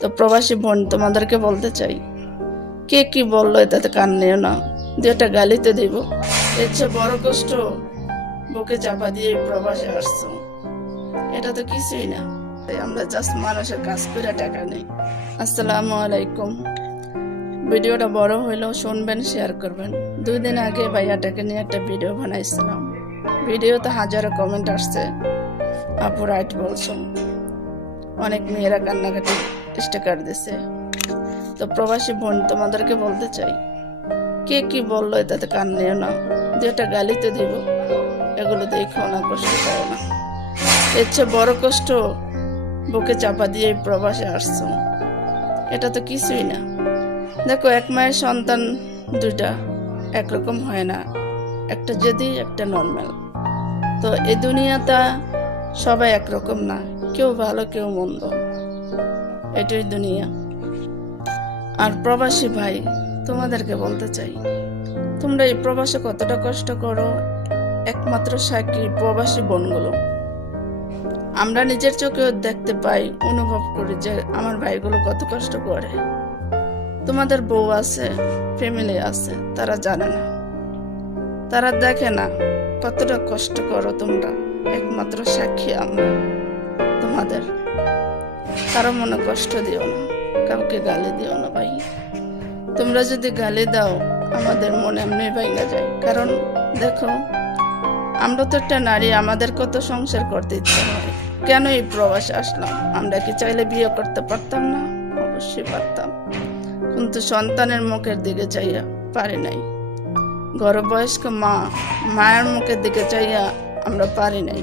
তো প্রবাসী বোন, তোমাদেরকে বলতে চাই, কে কি বলল এটাতে কান নিও না। দুটা গালি তো দিব। এর বড় কষ্ট বুকে চাপা দিয়ে প্রবাসে আসছো। এটা তো কিছুই না। আমরা জাস্ট মানুষের কাজ করে টাকা নেই। আসসালামু আলাইকুম। ভিডিওটা বড় হইলেও শুনবেন শেয়ার করবেন। দুই দিন আগে ভাইয়াটাকে নিয়ে একটা ভিডিও বানাইছিলাম। ভিডিওতে হাজারো কমেন্ট আসছে। আপু রাইট বলছো অনেক মেয়েরা কান্নাকাটি স্টিকার দিছে। তো প্রবাসী বোন, তোমাদেরকে বলতে চাই, কে কি বলল এটাতে কান নিও না। দুটা গালি তো দিব, এগুলো দেখো না, কষ্ট করো না। এর চেয়ে বড় কষ্ট বুকে চাপা দিয়ে প্রবাসে আসছো। এটা তো কিছুই না। দেখো, এক মায়ের সন্তান দুইটা একরকম হয় না। একটা যদি, একটা নর্মাল তো এ দুনিয়াটা সবাই একরকম না, কেউ ভালো, কেউ মন্দ। এটাই দুনিয়া। আর প্রবাসী ভাই, তোমাদেরকে বলতে চাই, তোমরা এই প্রবাসে কতটা কষ্ট করো? একমাত্র সাক্ষী প্রবাসী বোনগুলো। আমরা নিজের চোখেও দেখতে পাই, অনুভব করি যে আমার ভাইগুলো কত কষ্ট করে। তোমাদের বউ আছে ফ্যামিলি আছে, তারা জানে না। তারা দেখে না কতটা কষ্ট করো তোমরা। একমাত্র সাক্ষী আমরা, তোমাদের। কারও মনে কষ্ট দিও না, কাউকে গালি দিও না ভাই। তোমরা যদি গালি দাও, আমাদের মনে এমনি ভাইঙ্গা যায়। কারণ দেখো, আমরা তো একটা নারী, আমাদের কত সংসার করতে ইচ্ছা হয় কেন এই প্রবাস আসলাম? আমরা কি চাইলে বিয়ে করতে পারতাম না? অবশ্যই পারতাম। কিন্তু সন্তানের মুখের দিকে চাইয়া পারি নাই। গর্ভবয়স্ক মা, মায়ের মুখের দিকে চাইয়া আমরা পারি নাই।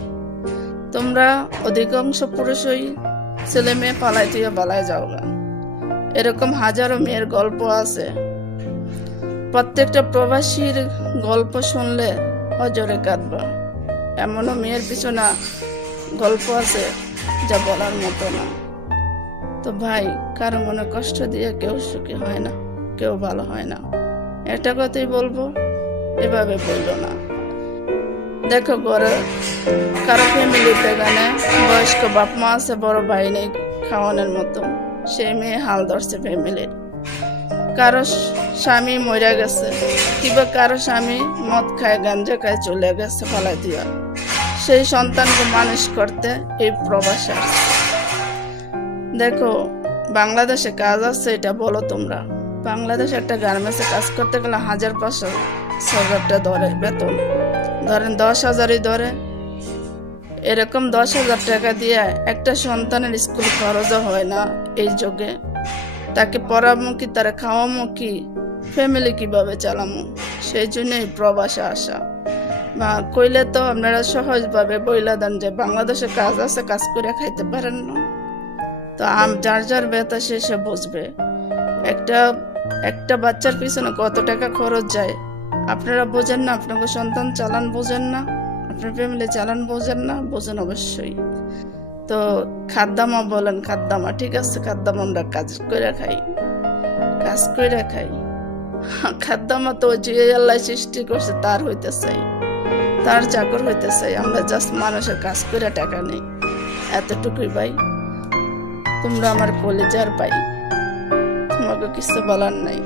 তোমরা অধিকাংশ পুরুষই ছেলে মেয়ে পালায় যাও গা। এরকম হাজারো মেয়ের গল্প আছে। প্রত্যেকটা প্রবাসীর গল্প শুনলে অজরে কাঁদবা। এমনও মেয়ের পিছনা গল্প আছে যা বলার মতো না। তো ভাই, কারও মনে কষ্ট দিয়ে কেউ সুখী হয় না, কেউ ভালো হয় না। একটা কথাই বলব, এভাবে বলল না। দেখো ঘরে কারও ফ্যামিলিতে গানে বয়স্ক বাপ মা আছে, বড় ভাই নেই খাওয়ানোর মতো। সেই মেয়ে হাল ধরছে ফ্যামিলির কারও স্বামী মরে গেছে, কিংবা কারও স্বামী মদ খায়, গাঞ্জা খায়, চলে গেছে ফালাই দিয়া। সেই সন্তানকে মানুষ করতে এই প্রবাস দেখো, বাংলাদেশে কাজ আছে, এটা বলো তোমরা। বাংলাদেশে একটা গার্মেন্টসে কাজ করতে গেলে হাজার পাঁচশো হাজারটা ধরে, বেতন। ধরেন দশ হাজারই ধরে এরকম দশ হাজার টাকা দিয়ে একটা সন্তানের স্কুল খরচও হয় না এই যুগে। তাকে পড়ামো কি, তারা খাওয়ামো কি ফ্যামিলি কীভাবে চালামো সেই জন্যই প্রবাসে আসা। বা কইলে তো আপনারা সহজভাবে বইলা দেন যে বাংলাদেশে কাজ আছে, কাজ করে খাইতে পারেন না। তো আম- যার যার বেতা সে সে বুঝবে। একটা একটা বাচ্চার পিছনে কত টাকা খরচ যায়? আপনারা বোঝেন না, আপনাকে সন্তান চালান বোঝেন না। আপনার ফ্যামিলি চালান বোঝেন না, বোঝেন অবশ্যই। তো খাদ্দামা বলেন, খাদ্দামা, ঠিক আছে, খাদ্দামা আমরা কাজ করে খাই, কাজ করে খাই। খাদ্দামা তো যে আল্লাহ সৃষ্টি করছে, তার হইতে চাই, তার চাকর হইতে চাই। আমরা জাস্ট মানুষের কাজ করে টাকা নেই। এতটুকুই ভাই। তোমরা আমার কলেজার পাই তোমাকে কিছু বলার নাই।